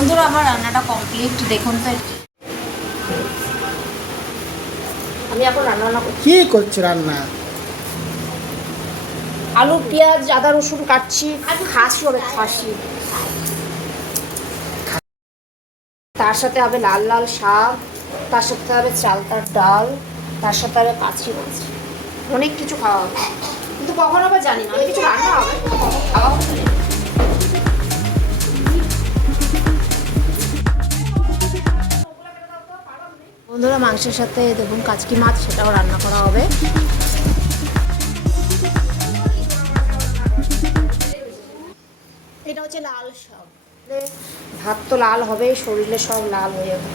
বন্ধুরা আমার রান্নাটা কমপ্লিট দেখুন তো। আমি এখন রান্না বান্না করছি। কি করছ রান্না? আলু পেঁয়াজ আদা রসুন কাটছি। খাসি হবে খাসি। তার সাথে হবে লাল লাল শাক। তার সাথে হবে চালতার ডাল। তার সাথে হবে কাচি মাছ। অনেক কিছু খাওয়া হবে। কিন্তু কখন আবার জানি না কিছু রান্না হবে। কখন খাওয়া হবে। বন্ধুরা মাংসের সাথে দেখুন কাচকি মাছ সেটাও রান্না করা হবে। এটা হচ্ছে লাল শাক। ভাত তো লাল হবে শরীরে সব লাল হয়ে যাবে।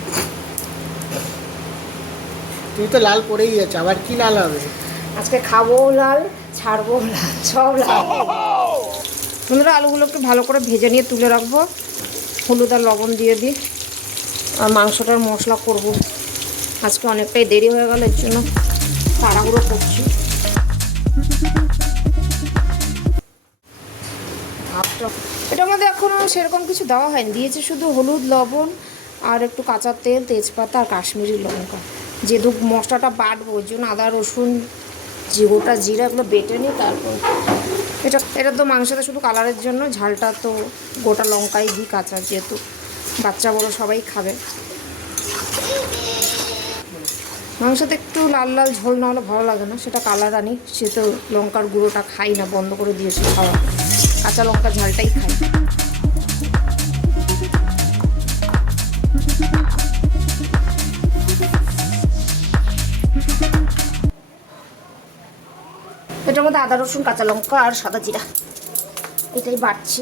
তুই তো লাল পরেই যাচ্ছে আবার কি লাল হবে? আজকে খাব লাল ছাড়বো লাল সব লাল। বন্ধুরা আলুগুলো একটু ভালো করে ভেজে নিয়ে তুলে রাখব। হলুদ আর লবণ দিয়ে দিই। আর মাংসটার মশলা করব। আজকে অনেকটাই দেরি হয়ে গেল, এর জন্য তাড়াহুড়ো করছি। এটার মধ্যে এখনও সেরকম কিছু দেওয়া হয়নি। দিয়েছে শুধু হলুদ, লবণ আর একটু কাঁচা তেল, তেজপাতা আর কাশ্মীরি লঙ্কা। যেহেতু মশলাটা বাটবো ওই জন্য আদা, রসুন, যে গোটা জিরা এগুলো বেটে নিই তারপর এটা এটা তো মাংসটা শুধু কালারের জন্য, ঝালটা তো গোটা লঙ্কাই দিই, কাঁচা যেহেতু বাচ্চা বড়ো সবাই খাবে। মাংসতে একটু লাল লাল ঝোল না হলে ভালো লাগে না, সেটা কালার আনি সে তো লঙ্কার গুঁড়োটা খাই না, বন্ধ করে দিয়েছে খাওয়া। কাঁচা লঙ্কা ঝালটাই খাই। এটার মধ্যে আদা, রসুন, কাঁচা লঙ্কা আর সাদা জিরা। এটাই বাড়ছি।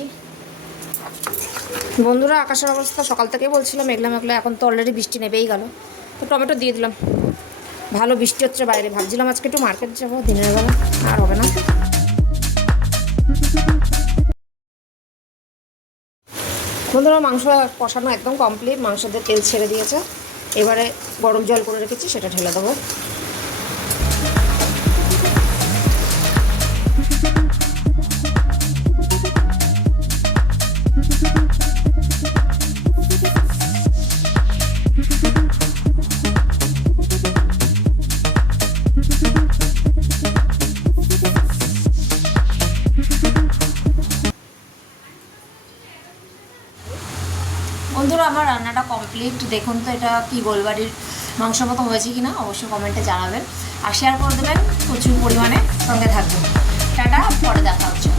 বন্ধুরা, আকাশের অবস্থা সকাল থেকেই বলছিলাম, মেঘলা মেঘলা, এখন তো অলরেডি বৃষ্টি নেবেই গেল। তো টমেটো দিয়ে দিলাম। ভালো বৃষ্টি হচ্ছে বাইরে। ভাবছিলাম আজকে একটু মার্কেট যাব, দিনের বেলা, আর হবে না। বন্ধুরা, মাংস কষানো একদম কমপ্লিট মাংসতে তেল ছেড়ে দিয়েছে, এবারে গরম জল করে রেখেছি, সেটা ঢেলে দেবো। বন্ধুরা, আমার রান্নাটা কমপ্লিট দেখুন তো এটা কি গোলবাড়ির মাংস মতো হয়েছে কি না অবশ্যই কমেন্টে জানাবেন। আর শেয়ার করে দেবেন প্রচুর পরিমাণে সঙ্গে থাকবেন। টাটা, পরে দেখা হচ্ছে।